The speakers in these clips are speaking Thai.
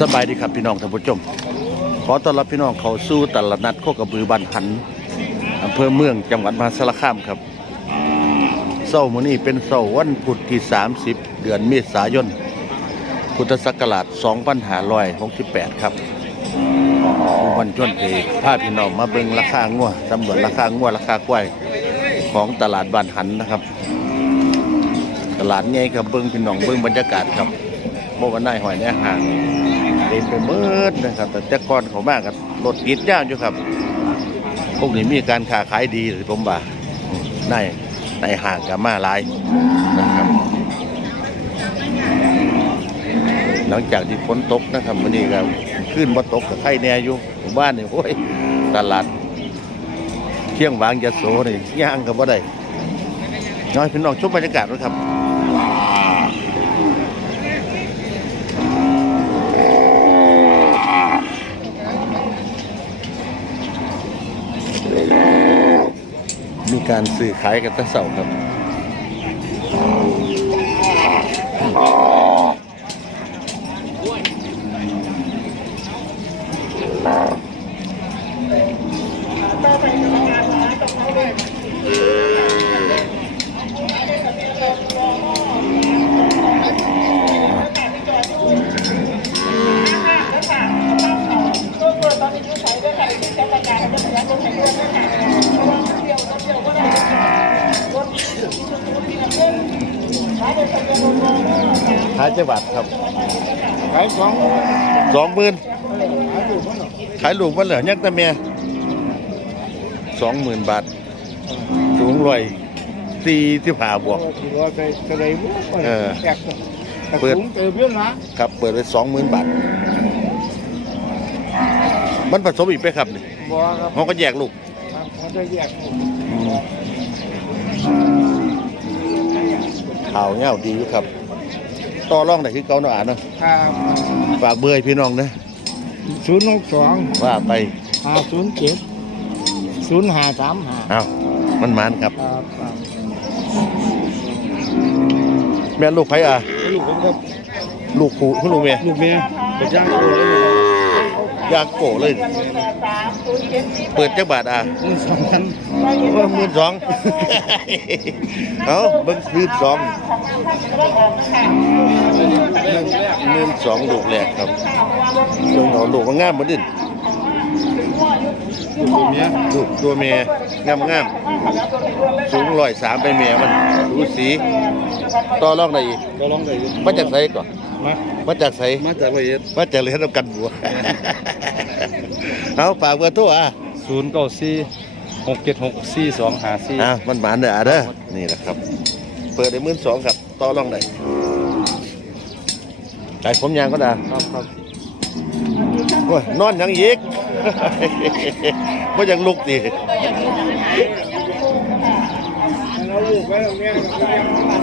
สบายดีครับพี่น้องท่านผู้ชม ขอต้อนรับพี่น้องเข้าสู่ตลาดนัดโคกระบือบ้านหันอำเภอเมืองจังหวัดมหาสารคามครับเสาร์มื้อนี้เป็นเสาร์วันพุธที่ 30 เดือนเมษายน พุทธศักราช2568 ครับวันจนเอกพาพี่น้องมาเบิ่งราคางัวสำรวจราคางัวราคากล้วยของตลาดบ้านหันนะครับ ตลาดใหญ่ครับเบิ่งพี่น้องเบิ่งบรรยากาศครับบ่ว่าได้หอยแน่ห่าง เต็มไปหมืดนะครับแต่แต่ก่อนเขามากกับรถกิดยางอยู่ครับ พวกนี้มีการค้าขายดีหรือผมบ่าในในห่างกับมาหลายนะครับ หลังจากที่ฝนตกนะครับวันนี้ก็ขึ้นมาตกกับไข่แน่อยู่หมู่บ้านนี่โอ้ยตลาดเที่ยงวางยะโสนี่ย่างกับว่าได้น้อยพี่น้องชมบรรยากาศด้วยครับ การสื่อขายกันตั้งเสาครับ ลูกมันเหลือยังแต่เมียสองหมื่นบาท สูงร้อยสี่ที่ผ่าบวกถือว่าไปกระไรบุ้เออแอกแต่เปิดสูงเติมเยอะนะครับ เปิดไว้สองหมื่นบาท มันผสมอีกไปครับนี่บัวครับเขาก็แยกลูกเขาจะแยกข่าวเงาดีอยู่ครับ ต่อร่องไหนคือเกาหนาเนาะครับฝากเบอร์ให้พี่น้องนะ ศูนย์หกสองว่าไปห้าศูนย์เจ็ดศูนย์ห้าสามห้าเอามันมันครับ ครับครับแม่ลูกไผอะ ลูกผมครับลูกผู้คุณลูกเมียลูกเมียไปจ้างโอ้ยยางโกเลย เปิดจักบาทอะนี่สองพันว่าหมื่นสองเอาเบิ้งซื้อสองหมื่นสองลูกแรกครับเบิ่งเอาลูกมันงามบ่ดินลูกเมียลูกตัวเมียงามงามๆสูงร้อยสามไปเมียมันดูสีต่อรองได้อีกก็ลองได้อยู่มาจากไสก่อน มามาจากไสมาจากละเอียดมาจากเรียนกันบัว เอาฝากเบอร์โทรอะศูนย์เก้าสี่หกเจ็ดหกสี่สองห้าสี่อะมันหมานเด้ออะเด้อนี่แหละครับ เปิดได้หมื่นสองครับต่อรองได้ไก่ผมยางก็ได้ครับครับโอ้ยนอนยังอีกก็ยังลุกดิเราลูกไว้ตรงนี้อ้าว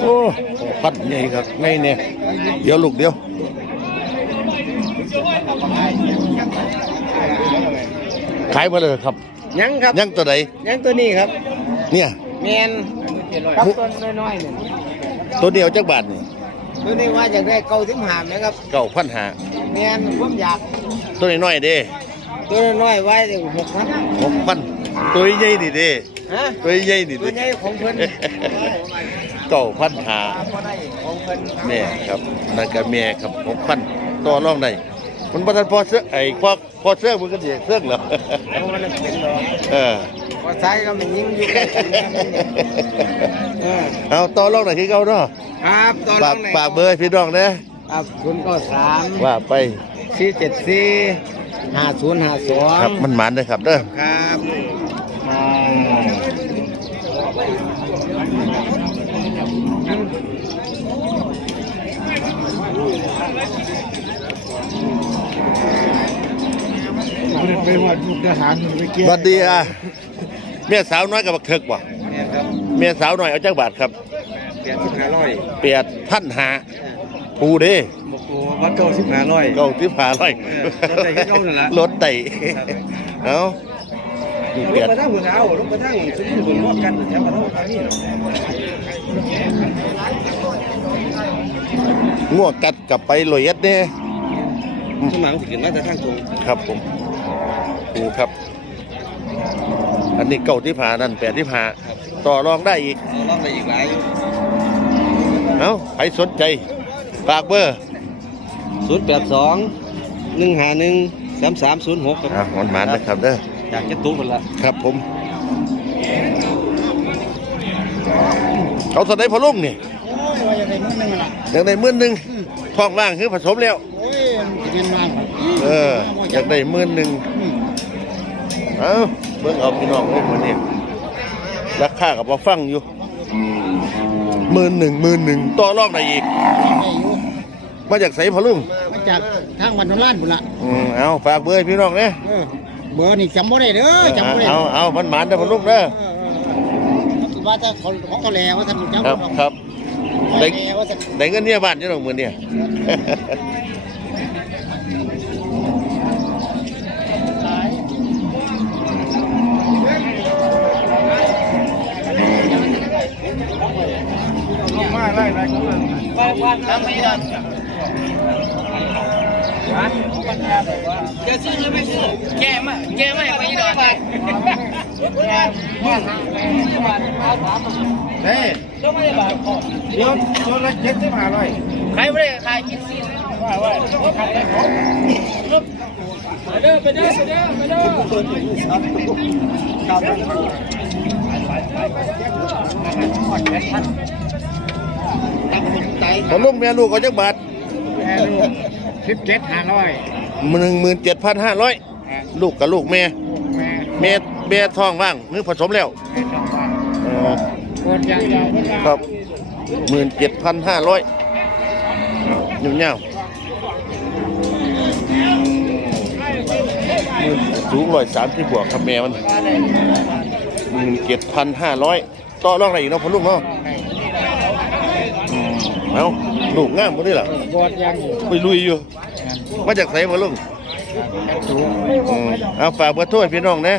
โอ้พัดใหญ่ครับไม่เนี่ยเดี๋ยวลูกเดียวขายมาเลยครับ ยังครับยังตัวไหนยังตัวนี้ครับเนี่ยแมนครับตัวน้อยๆเนี่ยตัวเดียวจักบาทนี่ตัวนี้ว่าอยากได้เก้าสิบห้าไหมครับเก้าพันหาแมนผมอยากตัวน้อยๆเด้ตัวน้อยๆไว้ถึงหกพันหกพันตัวใหญ่นี่เด้ฮะตัวใหญ่นี่ตัวเด้ใหญ่ของเพิ่นเก้าพันหาบ่ได้ของเพิ่นแม่ครับนั่นก็แม่ครับหกพันต่อรองได้ มันบ่ทันพอเสื้อไอ้พอพอเสื้อมันก็เสียเครื่องเหรอเพราะว่ามันเป็นดอกเออพว่าใช้เราไม่ยิงอยู่ใกล้กันนะเออเอาต่อรองหน่อยคือเขาเนาะครับตอนฝากฝากเบอร์ให้พี่น้องนะครับคุณก็สามว่าไปสี่เจ็ดสี่ห้าศูนย์ห้าสองครับมันหมันเลยครับเด้อครับ ไปหมดมุกทหารไปเกี่ยวสวัสดีอะเมียสาวน้อยกับบักเถิกบ่เนี่ยครับเมียสาวน้อยเอาจักบาทครับเปลี่ยนสิบห้าร้อยเปียดพันหาปูเด้หมกโอ้วัดเก้าสิบห้าร้อยเก้าที่ผาร้อยเออรถไต่ให้เรานั่นล่ะรถไต่เอานี่ลเปียงดกระทั่งหัวเท้าลงกระทั่งสุดที่หัวกันแถวมาเท่าทางนี้ง่วงกัดกลับไปลอยเอ็ดเด้สมังสิขึ้นมาแต่ทางตรงครับผม ปูครับ อันนี้เก้าที่ผานั่นแปดที่ผาต่อรองได้อีกรอบไปอีกหลายเอ้าใครสนใจฝากเบอร์ศูนย์แปดสองหนึ่งห้าหนึ่งสามสามศูนย์หกครับอะมันมันนะครับเด้ออยากจะตู้คนละครับผม เขาสนใจพอลุ่มนี่โอ้ยว่าอย่างไรมึงนึงล่ะอยากได้หมื่นหนึ่งท้องว่างคือผสมแล้วโอ้ยมันจะเป็นมากเออ อยากได้หมื่นหนึ่ง เอ้าเบิ่งเอาพี่น้องเบิ่งมาเนี่ยราคากับมาฟังอยู่หมื่นหนึ่งหมื่นหนึ่งต่อรองได้อีก มาจากไสพอลุ่มมาจากทางวันนนล้านพุ่นละอืมเอาฝากเบอร์ให้พี่น้องเนี่ยเออเบอร์นี่จำบ่ได้เด้อจำบ่ได้เอาเอามันหมานเด้อพอลุ่มเด้อเออเออเออว่าจะของของเขาแลว่าท่านจำครับบ่ครับได้ได้ว่าจะได้เงินเนี่ยบ้านจะต้องมือเนี่ย มาไล่ไล่กันเลยว่าว่าทำไม่ได้ จะซื้อหรือไม่ซื้อแกมาแกไม่ไปดอนเฮ้ยต้องไม่ได้บาทเดี๋ยวตัวละเจ็ดสิบห้าร้อยใครไม่ได้ขายกินซีนว่าว่าขายได้ของไปเด้อไปเด้อไปเด้อไปเด้อ พอลุ่มแม่ลูกก็จักบาทสิบเจ็ดห้าร้อยหนึ่งหมื่นเจ็ดพันห้าร้อยลูกกับลูกแม่แม่แม่แม่ท้องว่างนึกผสมแล้วไม่ต้องว่าเออปวดอย่างเดียวไม่ได้ครับหมื่นเจ็ดพันห้าร้อยยุ่งยาวสูงร้อยสามที่บวกครับแม่มันหมื่นเจ็ดพันห้าร้อยต่อรองอะไรอีกเนาะพอลูกเนาะอืม เอาลูกงามหมดเลยล่ะปวดอย่างเดียวไปลุยอยู่ มาจากไสมาลุงอืมเอาฝากเบอร์โทรให้พี่น้องนะ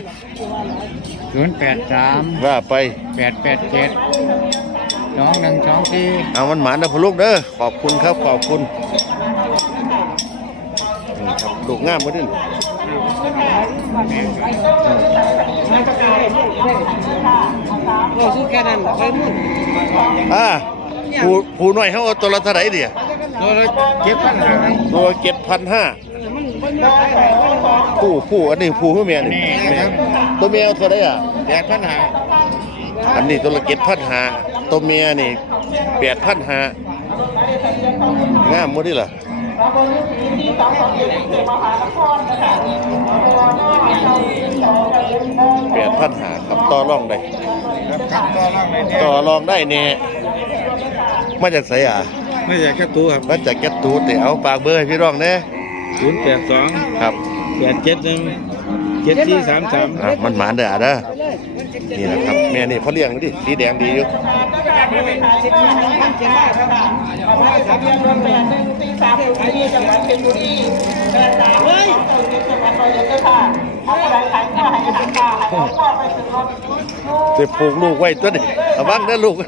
ศูนย์แปดสามว่าไป แปดแปดเจ็ดสองหนึ่งสองสี่เอามันหมานนะพ่อลูกเด้อขอบคุณครับขอบคุณนี่ครับลูกงามมาดิเราซื้อแค่นั้นเคยมุ่งอ่า ผู้ผู้น้อยเขาเอาตัวละเท่าไหร่เดียเราเลยเก็บปัญหาตัวเจ็ดพันห้าผู้ผู้อันนี้ผู้ผู้เมียนี่ตัวเมียเอาเท่าไหร่อะแปดปัญหาอันนี้ตัวละเจ็ดพันห้าตัวเมียนี่แปดพันห้างามหมดดิล่ะแปดพันหาครับต่อรองได้ครับต่อรองเลยต่อรองได้เนี่ย มาจากไสอะไม่ใช่แค่ตัวครับมาจากแก๊สตูแต่เอาฝากเบอร์ให้พี่รองเน่ศูนย์แปดสองครับแปดเจ็ดหนึ่งเจ็ดสี่สามสามอะมันหมานเด้ออะเด้อนี่นะครับแม่นี่เขาเลี้ยงดิสีแดงดีอยู่ จะปลูกลูกไว้ตัวนี้ระวังนะลูกนะ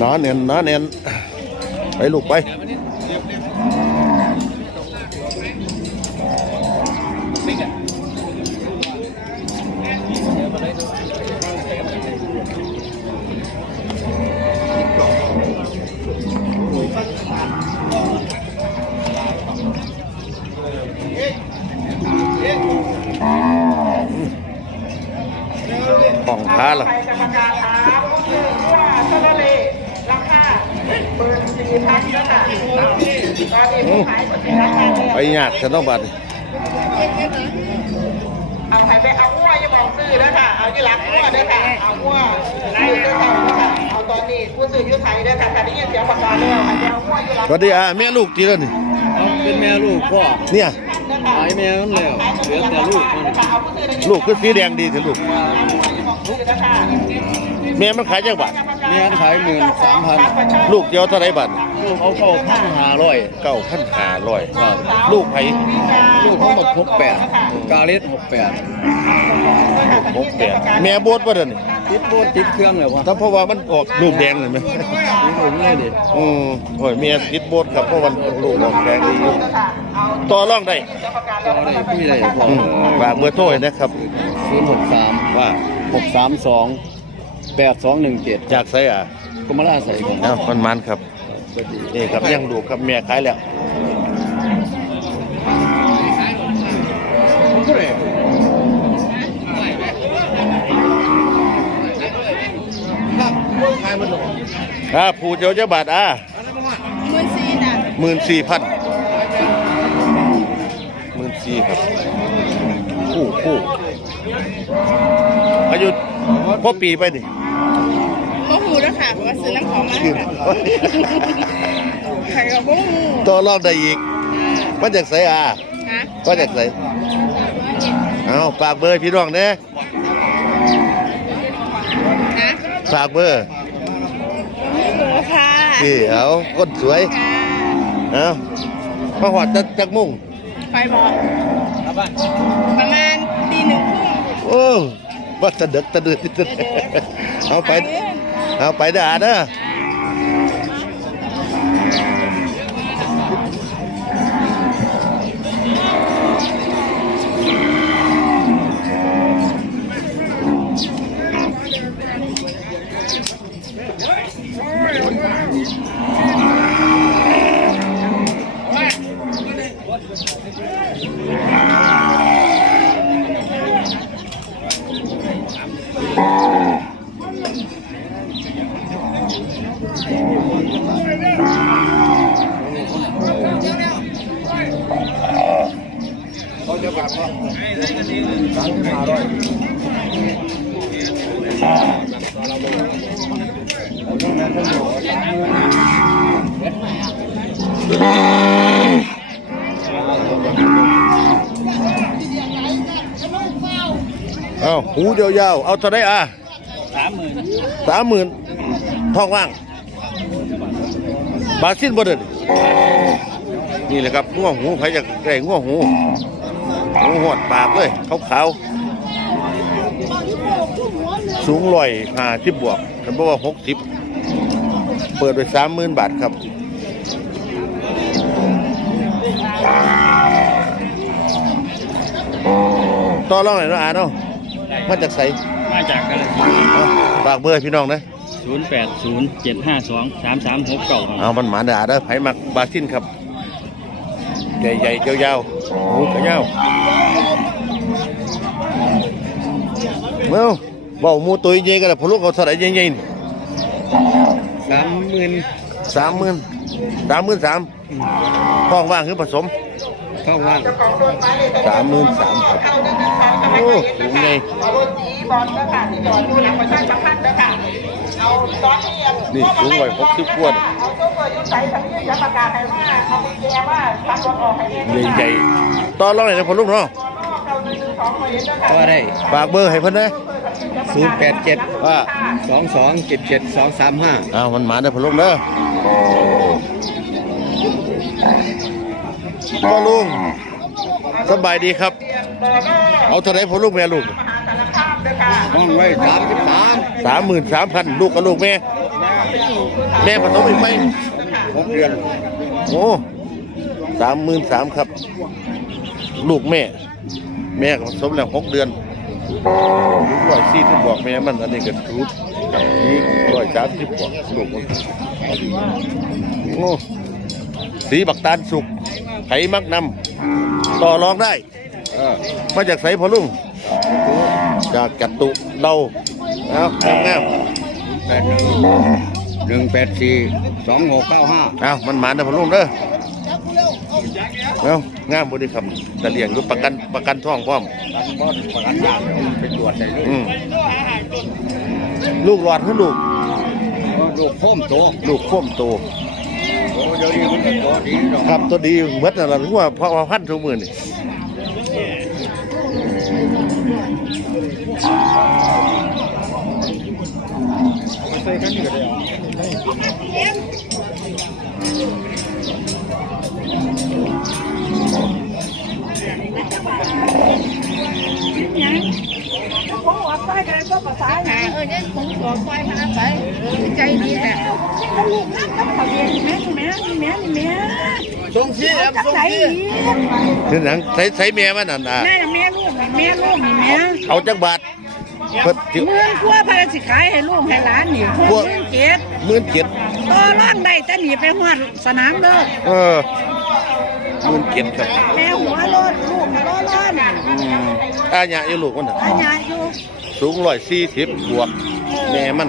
นอนเนียนนอนเนียนไปลูกไป ขาล่ะใครจะประกาศหาผู้ซื้อว่าทะเลราคาหมื่นสี่พันนะคะตอนนี้ผู้ขายคนที่ราคาเนี่ยไปยากจะต้องบัดนี้เอาใครไปเอาหัวอย่าบอกซื้อนะค่ะ เอาที่รักหัวด้วยค่ะ เอาหัวซื้อด้วยกันนะคะเอาตอนนี้ผู้ซื้อยุไทยด้วยค่ะแต่ได้ยินเสียงประกาศแล้วค่ะจะเอาหัวอยู่รักสวัสดีอะแม่ลูกตีแล้วนี่เป็นแม่ลูกพ่อเนี่ยนะคะขายแม่มันแล้วเหลือแต่ลูกมันเอาผู้ซื้อในลูกคือสีแดงดีเถอะลูกซื้อนะคะ แม่มันขายจังบาทแม่ขายหมื่นสามพันลูกเดียวเท่าไหรบาทลูกเขาเข้าพันห้าร้อยเก้าพันห้าร้อยลูกไผลูกเขาบอกหกแปดกาเลสหกแปดหกแปดแม่โบดว่าเดินนี่ติดโบดติดเครื่องเลยวะถ้าเพราะว่ามันออกลูกแดงเลยไหมนี่ลูกง่ายดิอืมโอ้ยเมียติดโบดครับเพราะวันลูกออกแดงดีอยู่ต่อรองได้ต่อได้คุยได้พออืมฝากเบอร์โทรไว้นะครับศูนย์หกสามว่า หกสามสองแปดสองหนึ่งเจ็ดจากไสอะกรมราชใส่ของเอ้ามันมันครับ นี่ครับยังลูกครับแม่ขายแล้วครับผู้เจ้าเจ้าบาทอะมือซีน่ะหมื่นสี่พันหมื่นสี่ครับ คู่คู่ อายุพ่อปีไปดิโมหูแล้วค่ะเพราะว่าซื้อน้ำของมาค่ะใครก็โมหูต่อรอบได้อีกมาจากไสอะฮะมาจากไสเอาฝากเบอร์พี่น้องเนี่ยฮะฝากเบอร์มีเบอร์ค่ะพี่เอาคนสวยค่ะเอามาหอดจักจักมุ่งไปบอกประมาณตีหนึ่งครึ่งโอ้ ว่าตะเดึกตะเดือดตะเดือดเอาไป เอาไปด่าเด้อ เอาหูเดียวยาวๆเอาเท่าไรอะสามหมื่นสามหมื่นท้องว่าง บาทสิ้นบ่เดินนี่แหละครับง่วงหูใครจะได้ง่วงหูหูหอดปากเลยขาวๆสูงลอยห้าสิบบวกฉันบอกว่าหกสิบเปิดไปสามหมื่นบาทครับต่อรองหน่อยเนาะอาเนาะ มาจากไสมาจากกันเอาฝากเบอร์ให้พี่น้องนะศูนย์แปดศูนย์เจ็ดห้าสองสามสามหกเก้าเอามันหมาด่าเด้อไผมักบาซินครับใหญ่ๆยาวๆหูกระยาวเมื่อเบาหมูตัวใหญ่กันแล้วพอลูกเอาเท่าไหร่ใหญ่ๆนี่สามหมื่นสามหมื่นสามหมื่นสามท้องว่างคือผสมเท่าว่างสามหมื่นสามครับ โอ้สูงใหญ่เอารถสีบอลนะคะจอดอยู่หลังประชาสัมพันธ์นะคะเอาตอนนี้นี่สูงกว่าหกสิบกว่าเอาโซ่เบอร์ยุใส่ทั้งนี้จะประกาศให้ว่าเอาไปแก้ว่าตัดรถออกให้เองใหญ่ต่อรองหน่อยนะพอลูกเนาะเราหนึ่งสองเห็นะคะก็ได้ฝากเบอร์ให้เพิ่นนะศูนย์แปดเจ็ดว่าสองสองเจ็ดเจ็ดสองสามห้าเอาวมันหมาเด้พอลูกเด้อพอลุง สบายดีครับ เอาเท่าไหรพอลูกแม่ลูกห้องไว้สามสิบสามสามหมื่นสามพันลูกกับลูกแม่ แม่ผสมอีกไหมหกเดือนโอ้สามหมื่นสามครับ ลูกแม่ แม่ก็ผสมแล้วหกเดือนร้อยสี่สิบบอกแม่มันอันนี้ก็ถูกนี่ร้อยสามสิบบอกลูกมันโอ้ สีบักตาลสุกไผมักนำต่อรองได้เออมาจากไสพอลุงจากกัตตุเดาเอางามแปดหนึ่งหนึ่งแปดสี่สองหกเก้าห้าๆเอามันหมาเด้อพ่อลุงเด้อเอางามบ่ดีครับแต่เลี้ยงอยู่ประกันประกันท้องพร้อมบอสประกันยาไปตรวจได้เลยอืมลูกหลอดคือลูกลูกโค้มโต ลูกโค้มโตโต เดี๋ยวนี้มันก็โตดีหรอกครับตัวดีเบิดนั่นล่ะรู้ว่าเพราะว่าพันทุกมื้อนี่ใส่กันอยู่เลยผมออกไปกันก็ภาษาหาเออเนี่ยผมออกไปพาไปใจดีแท้ลูก นั่งกับเขาเรียนแม่แม่แม่แม่ส่งฟรีแอมจับส่งใจฟรีดีคือหนังใส่ใส่แม่มันนั่นน่ะแม่แม่ลูกแม่ลูกนี่แม่เอาจักบาทเพิ่นสิเมืองกลัวพาสิขายให้ลูกให้หลานนี่พวกเมืองเจ็ดหมื่นเจ็ดต่อร่างได้จะหนีไปหอดสนามเด้อเออหมื่นเจ็ดครับแม่หัวรถลูกหัวรถร้อนอะอืมอาญะอยู่ลูกมันน่ะอาญาอยู่สูงร้อยสี่สิบบวกแม่มัน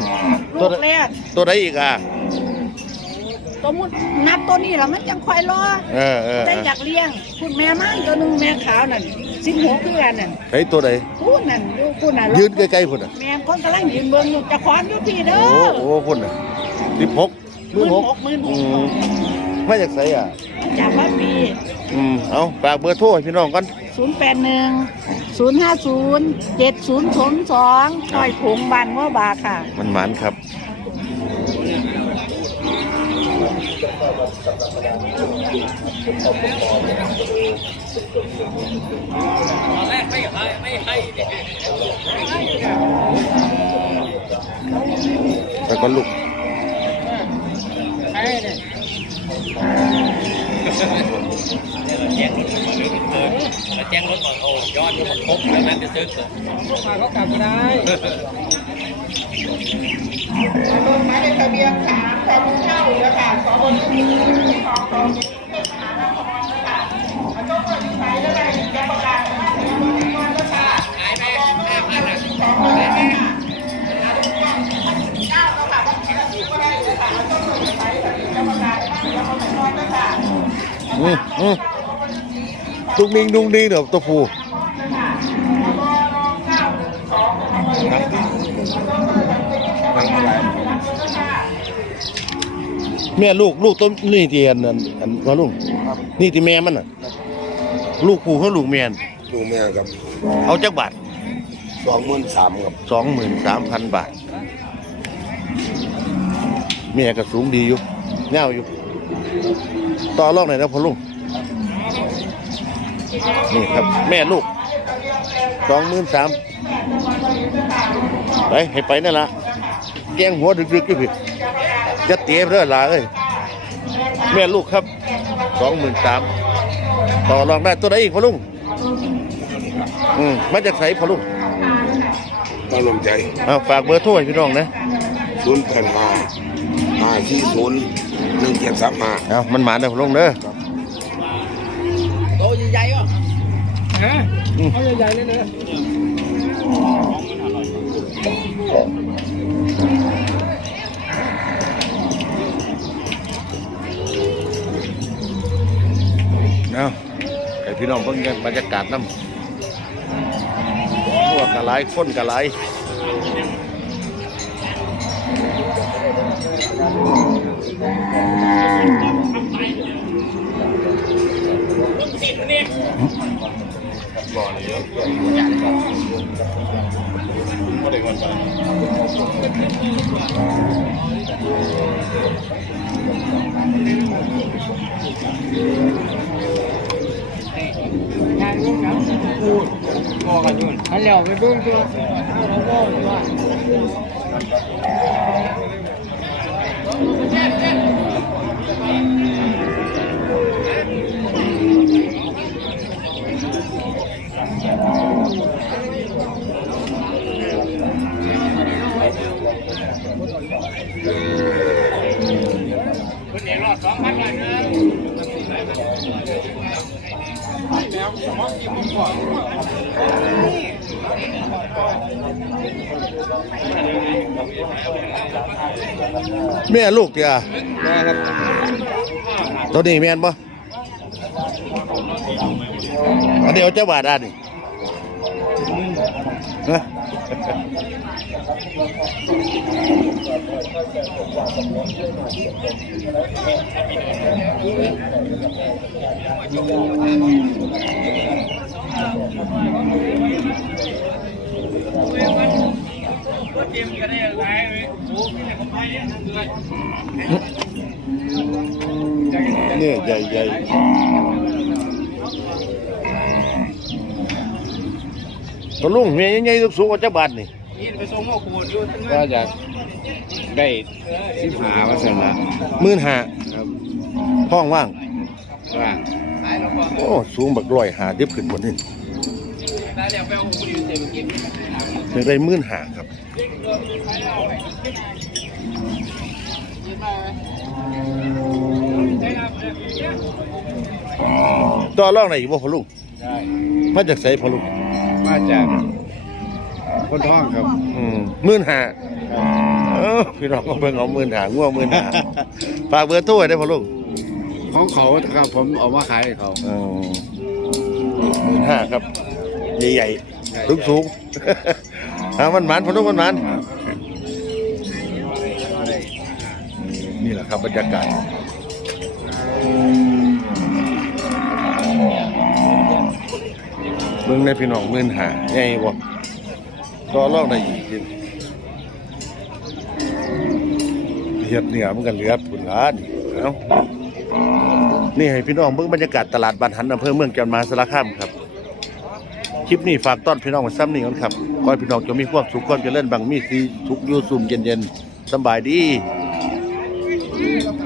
ลูตัวกใดแรกตัวใดอีกอะ ตัวมุดนับตัวนี้แล้วมันจังค่อยรอเออเออแต่อยากเลี้ยงคุณแม่มันตัวหนึงแม่ขาวนั่นสิบหกคือกันนั่นไอ้ตัวใดพูดนั่นดูพูดนั่นยืนใกล้ๆพุ่นอะแม่คนกำลังยืนเบิ่งอยู่จะขอนอยู่พี่เด้โอ้อโหพุ่นอะสิบหกหมื่นหกหมื่นหอืกมมาจากไสอะจากว่าปีอืมเอาฝากเบอร์โทรให้พี่น้องกันศูนย์แปดหนึ่งศูนย์ห้าศูนย์เจ็ดศูนย์ศูนย์สองคอยผงบานว่าบาค่ะ มันหมานครับ แล้วก็ลูกแจ้งรถก่อนโอ้ยอดที่มันครบแล้วนั้นจะซื้อเกิดมาเขากลับมาได้รถหมาย เลขทะเบียนสามสองเช่านะคะสองคนนี้สองสองเจ็ดหานครนะคะเอาเจ้าเปิดที่ไหนแล้วไงจะประกาศว่าจะมาในวันแล้วค่ะสองเลยค่ะเก้าแล้วค่ะว่าจะถือว่าได้เลยค่ะเอาเจ้าเปิดที่ไหนจะประกาศว่าจะมาในวันแล้วค่ะอืมอืม ดุงดิงดุงดิงเดี๋ยวตัวผู้แม่ลูกลูกตัวนี่ที่อันนั้นอันว่าลุงนี่ที่แม่มันน่ะ ลูกผู้เขาลูกแม่นดูแม่ครับเอาจักบาทสองหมื่นสามครับสองหมื่นสามพันบาทแม่ก็สูงดีอยู่แนวอยู่ ต่อรองไหนอยนะพ่อลุง นี่ครับแม่ลูกสองหมื่นสามไปให้ไปนั่นละแกงหัวดึกๆอยู่พี่จะเตี้ยเรื่อหลาเอ้ยแม่ลูกครับสองหมื่นสามต่อรองได้ตัวไหนอีกพ่อลุงอืมมาจากไสพ่อลุงต้องลงใจเอาฝากเบอร์โทรให้พี่น้องนะศูนย์แปดห้าห้าสี่ศูนย์หนึ่งเจ็ดสามห้าเอามันหมาเด้อพ่อลุงเด้อ เอาใหญ่เลยนะเอาไอพี่น้องเพิ่งบรรยากาศน้ำพวกกะไรคนกระไร บ่อนี้ก็อย่างนี้ก็ได้เงินไปงานยุ่งนะพูดพอกันยุ่งฮัลโหลไปเบิ้งตัวเอาเราบ่ดีกว่าเจ็บเจ็บ แม่ลูกเดียตัวนี้แม่นปะเดี๋ยวจะบาดอันนี้ เนี่ยใหญ่ใหญ่ตัวลุงเมียใหญ่ๆสูงกว่าเจ้าบาทนี่ ก็อยากได้สิบหาว่าสนะหมื่นห้าครับห้องว่าง ว่างโอ้สูงบักร้อยหาดิบขึ้นบนนี่อยากได้หมื่นหาครับต่อรองไหนอยู่บ่พอลุงได้มาจากไสพอลุงมาจาก คนท้องครับอืมหมื่นหาเออพี่น้องก็เบิ่งเอาหมื่นหาง่วงหมื่นหาฝากเบอร์โทรไว้ได้พอลุงของเขาครับผมเอามาขายให้เขาหมื่นห้าครับ ใหญ่ๆสูงสูงๆ เอามันหมันพอลุงมันหมันนี่แหละครับบรรยากาศ เบิ่งในพี่น้องหมื่นหาใหญ่บ่ ต่อรองได้อีกทีเฮ็ดเนี่ยมันก็เหลือพุ่นล้านเอ้านี่ให้พี่น้องเบิ่งบรรยากาศตลาดบ้านหันอำเภอเมืองจังมาสารคามครับ คลิปนี้ฝากต้อนพี่น้องไว้ซ้ำนี่ก่อนครับขอให้พี่น้องจงมีความสุขความเจริญบางมีสีสุขอยู่สุ่มเย็นๆสบายดี